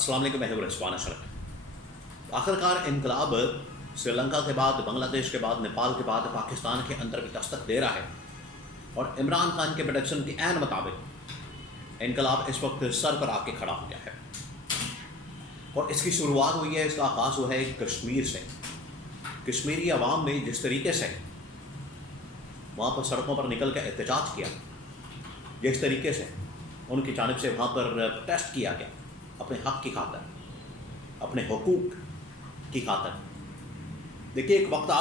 السلام علیکم، میں ہوں رضوان اشرف۔ آخرکار انقلاب سری لنکا کے بعد، بنگلہ دیش کے بعد، نیپال کے بعد پاکستان کے اندر بھی دستک دے رہا ہے، اور عمران خان کے پروڈکشن کے عین مطابق انقلاب اس وقت سر پر آ کے کھڑا ہو گیا ہے، اور اس کی شروعات ہوئی ہے، اس کا آغاز ہوا ہے کشمیر سے۔ کشمیری عوام نے جس طریقے سے وہاں پر سڑکوں پر نکل کے احتجاج کیا، جس طریقے سے ان کی جانب سے وہاں پر پروٹیسٹ کیا گیا اپنے حق کی خاطر، اپنے حقوق کی خاطر۔ دیکھیے، ایک وقت آ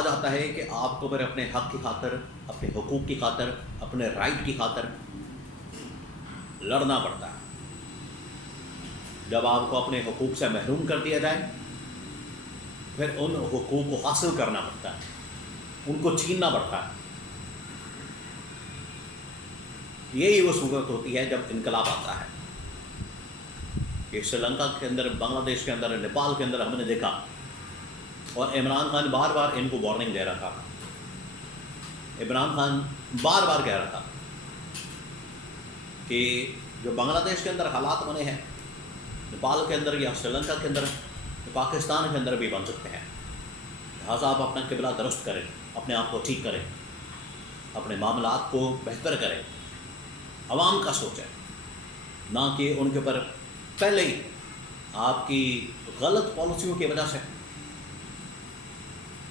جاتا ہے کہ آپ کو پھر اپنے حق کی خاطر، اپنے حقوق کی خاطر، اپنے رائٹ کی خاطر لڑنا پڑتا ہے۔ جب آپ کو اپنے حقوق سے محروم کر دیا جائے، پھر ان حقوق کو حاصل کرنا پڑتا ہے، ان کو چھیننا پڑتا ہے۔ یہی وہ صورت ہوتی ہے جب انقلاب آتا ہے۔ کہ سری لنکا کے اندر، بنگلہ دیش کے اندر، نیپال کے اندر ہم نے دیکھا، اور عمران خان بار بار ان کو وارننگ دے رہا تھا۔ عمران خان بار بار کہہ رہا تھا کہ جو بنگلہ دیش کے اندر حالات بنے ہیں، نیپال کے اندر یا سری لنکا کے اندر، پاکستان کے اندر بھی بن سکتے ہیں۔ لہٰذا آپ اپنا قبلہ درست کریں، اپنے آپ کو ٹھیک کریں، اپنے معاملات کو بہتر کریں، عوام کا سوچیں، نہ کہ ان کے اوپر پہلے ہی آپ کی غلط پالیسیوں کی وجہ سے،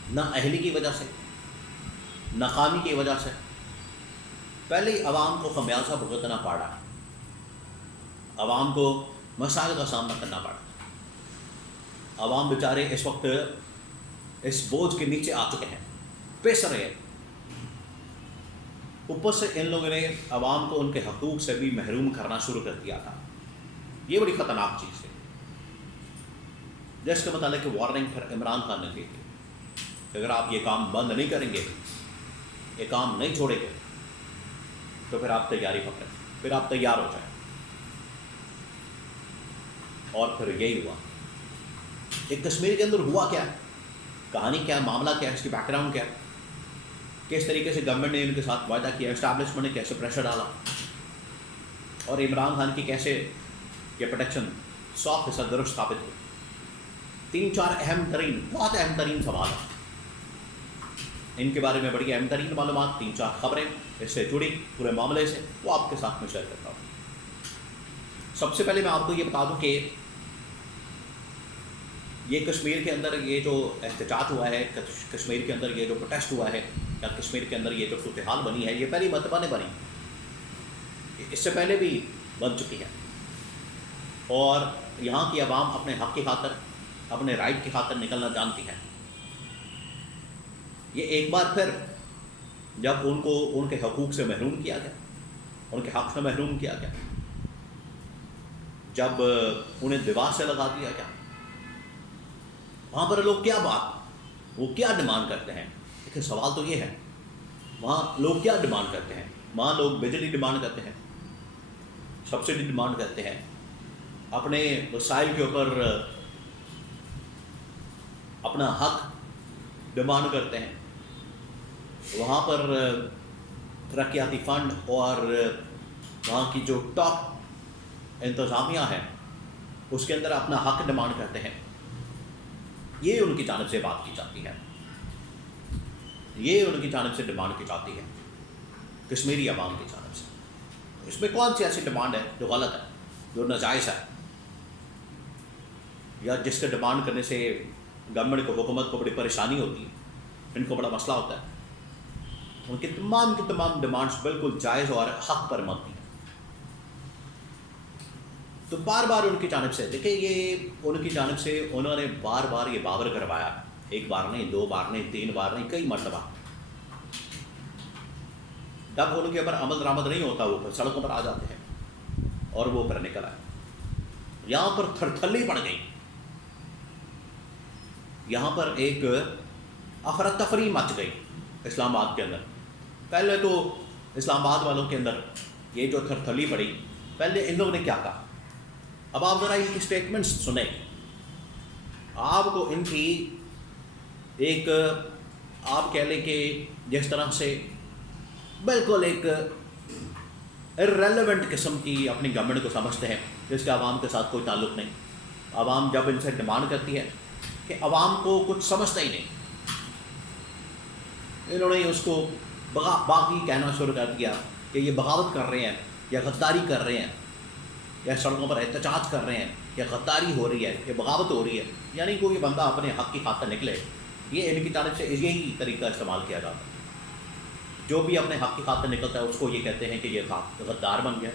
نہ اہلی کی وجہ سے، ناکامی کی وجہ سے پہلے ہی عوام کو خمیازہ بھگتنا پڑا، عوام کو مسائل کا سامنا کرنا پڑا۔ عوام بیچارے اس وقت اس بوجھ کے نیچے آ چکے ہیں، پس رہے ہیں۔ اوپر سے ان لوگوں نے عوام کو ان کے حقوق سے بھی محروم کرنا شروع کر دیا تھا۔ یہ بڑی خطرناک چیز ہے، جس کے متعلق وارننگ پھر عمران خان نے دی تھی کہ اگر آپ یہ کام بند نہیں کریں گے، یہ کام نہیں چھوڑیں گے، تو پھر آپ تیاری پکڑیں، پھر آپ تیار ہو جائیں۔ اور پھر یہی ہوا۔ ایک کشمیر کے اندر ہوا کیا ہے، کہانی کیا ہے، معاملہ کیا ہے، اس کی بیک گراؤنڈ کیا ہے، کس طریقے سے گورنمنٹ نے ان کے ساتھ وعدہ کیا، اسٹیبلشمنٹ نے کیسے پریشر ڈالا، اور عمران خان کی کیسے یہ پروٹیکشن 100% درست ثابت ہوئی۔ 3-4 بہت اہم ترین سوال ہیں، ان کے بارے میں بڑی اہم ترین معلومات، 3-4 خبریں اس سے جڑی پورے معاملے سے، وہ آپ کے ساتھ میں شیئر کرتا ہوں۔ سب سے پہلے میں آپ کو یہ بتا دوں کہ یہ کشمیر کے اندر یہ جو احتجاج ہوا ہے، کشمیر کے اندر یہ جو پروٹیسٹ ہوا ہے، یا کشمیر کے اندر یہ جو صورتحال بنی ہے، یہ پہلی مرتبہ نہیں بنی، اس سے پہلے بھی بن چکی ہے۔ اور یہاں کی عوام اپنے حق کی خاطر، اپنے رائٹ کی خاطر نکلنا جانتی ہے۔ یہ ایک بار پھر جب ان کو ان کے حقوق سے محروم کیا گیا، ان کے حق سے محروم کیا گیا، جب انہیں دیوار سے لگا دیا گیا، وہاں پر لوگ وہ کیا ڈیمانڈ کرتے ہیں؟ لیکن سوال تو یہ ہے، وہاں لوگ کیا ڈیمانڈ کرتے ہیں؟ وہاں لوگ بجلی ڈیمانڈ کرتے ہیں، سبسڈی ڈیمانڈ کرتے ہیں، اپنے وسائل کے اوپر اپنا حق ڈیمانڈ کرتے ہیں۔ وہاں پر ترقیاتی فنڈ اور وہاں کی جو ٹاپ انتظامیہ ہے، اس کے اندر اپنا حق ڈیمانڈ کرتے ہیں۔ یہ ان کی جانب سے بات کی جاتی ہے، یہ ان کی جانب سے ڈیمانڈ کی جاتی ہے، کشمیری عوام کی جانب سے۔ اس میں کون سی ایسی ڈیمانڈ ہے جو غلط ہے، جو ناجائز ہے، یا جس کے ڈیمانڈ کرنے سے گورنمنٹ کو، حکومت کو بڑی پریشانی ہوتی ہے، ان کو بڑا مسئلہ ہوتا ہے؟ ان کی تمام ڈیمانڈز بالکل جائز اور حق پر مبنی ہیں۔ تو بار بار ان کی جانب سے دیکھیں، یہ ان کی جانب سے انہوں نے بار بار یہ باور کروایا، ایک بار نہیں، 2 بار نہیں، 3 بار نہیں، کئی مرتبہ۔ جب ان کے اوپر عمل درآمد نہیں ہوتا، وہ پھر سڑکوں پر آ جاتے ہیں، اور وہ پھر نکل آئے۔ یہاں پر تھرتھلی پڑ گئی، یہاں پر ایک افراتفری مچ گئی اسلام آباد کے اندر۔ پہلے تو اسلام آباد والوں کے اندر یہ جو تھرتھلی پڑی، پہلے ان لوگوں نے کیا کہا؟ اب آپ ذرا ان کی اسٹیٹمنٹس سنیں، آپ کو ان کی ایک، آپ کہہ لیں کہ جس طرح سے بالکل ایک irrelevant قسم کی اپنی گورنمنٹ کو سمجھتے ہیں جس کا عوام کے ساتھ کوئی تعلق نہیں. عوام جب ان سے ڈیمانڈ کرتی ہے کہ عوام کو کچھ سمجھتا ہی نہیں, انہوں نے اس کو باقی کہنا شروع کر دیا کہ یہ بغاوت کر رہے ہیں یا غداری کر رہے ہیں یا سڑکوں پر احتجاج کر رہے ہیں یا غداری ہو رہی ہے یا بغاوت ہو رہی ہے. یعنی کوئی بندہ اپنے حق کی خاطر نکلے, یہ ان کی جانب سے یہی طریقہ استعمال کیا جاتا ہے. جو بھی اپنے حق کی خاطر نکلتا ہے اس کو یہ کہتے ہیں کہ یہ غدار بن گیا,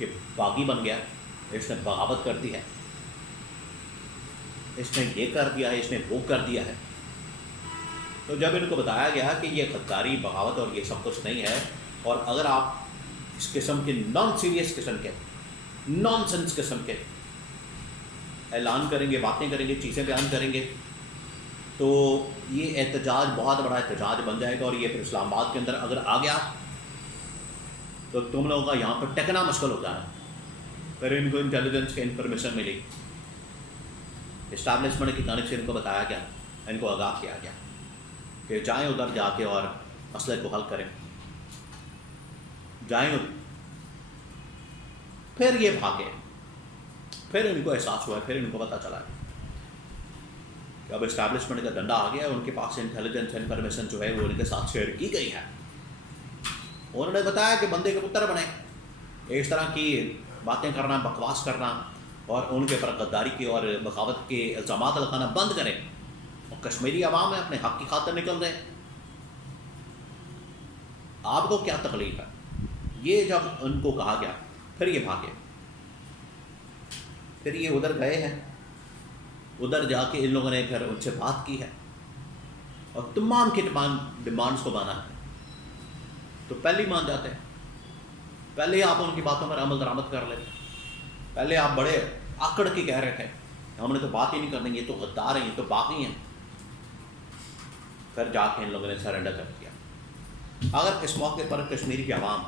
یہ باغی بن گیا, اس نے بغاوت کر دی ہے, اس نے یہ کر دیا ہے, اس نے وہ کر دیا ہے. تو جب ان کو بتایا گیا کہ یہ غداری بغاوت اور یہ سب کچھ نہیں ہے, اور اگر آپ اس قسم کے نان سیریس قسم کے نان سینس قسم کے اعلان کریں گے, باتیں کریں گے, چیزیں بیان کریں گے, تو یہ احتجاج بہت بڑا احتجاج بن جائے گا. اور یہ پھر اسلام آباد کے اندر اگر آ گیا تو تم لوگوں کا یہاں پر ٹکنا مشکل ہوتا ہے. پھر ان کو انٹیلیجنس کی انفارمیشن ملی, اسٹیبلشمنٹ کی جانب سے ان کو بتایا گیا, ان کو آگاہ کیا گیا کہ جائیں ادھر جا کے اور مسئلے کو حل کریں, جائیں ادھر. پھر یہ بھاگے, پھر ان کو احساس ہوا, پھر ان کو پتہ چلا کہ اب اسٹیبلشمنٹ کا ڈنڈا آ گیا, ان کے پاس انٹیلیجنس انفارمیشن جو ہے وہ ان کے ساتھ شیئر کی گئی ہے. انہوں نے بتایا کہ بندے کے پتر بنے, اس طرح کی باتیں کرنا, بکواس کرنا اور ان کے اوپر غداری کی اور بغاوت کے الزامات لگانا بند کریں. اور کشمیری عوام ہے, اپنے حق کی خاطر نکل رہے, آپ کو کیا تکلیف ہے. یہ جب ان کو کہا گیا پھر یہ بھاگے, پھر یہ ادھر گئے ہیں, ادھر جا کے ان لوگوں نے پھر ان سے بات کی ہے اور تمام کی ڈیمانڈس کو مانا ہے. تو پہلے ہی مان جاتے ہیں, پہلے آپ ان کی باتوں پر عمل درآمد کر لیتے. پہلے آپ بڑے آکڑ کے کہہ رہے تھے ہم نے تو بات ہی نہیں کرنی, یہ تو غدار ہیں, یہ تو باغی ہیں. پھر جا کے ان لوگوں نے سرنڈر کر دیا. اگر اس موقع پر کشمیری کی عوام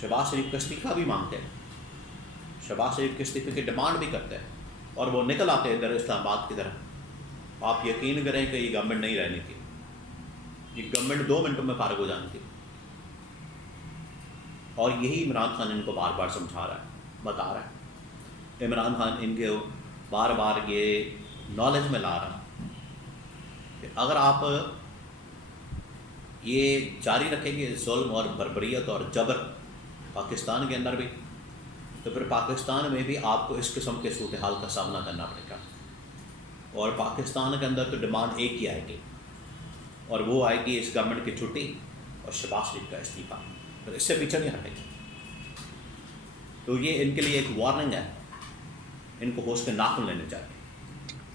شہباز شریف کا استعفیٰ بھی مانگتے ہیں, شہباز شریف کے استعفے کی ڈیمانڈ بھی کرتے ہیں, اور وہ نکل آتے ہیں ادھر اسلام آباد کی طرف, آپ یقین کریں کہ یہ گورنمنٹ نہیں رہنی تھی. یہ گورنمنٹ 2 منٹوں میں فارغ ہو جانی تھی. اور یہی عمران خان ان کو بار بار سمجھا رہا ہے, بتا رہا ہے. عمران خان ان کے بار بار یہ نالج میں لا رہا ہے کہ اگر آپ یہ جاری رکھیں گے ظلم اور بربریت اور جبر پاکستان کے اندر بھی, تو پھر پاکستان میں بھی آپ کو اس قسم کے صورتحال کا سامنا کرنا پڑے گا. اور پاکستان کے اندر تو ڈیمانڈ ایک ہی آئے گی, اور وہ آئے گی اس گورنمنٹ کی چھٹی اور شہباز شریف کا استعفیٰ. پھر اس سے پیچھے نہیں ہٹے گی. تو یہ ان کے لیے ایک وارننگ ہے, ان کو ہوش کے ناخن لینے چاہیے.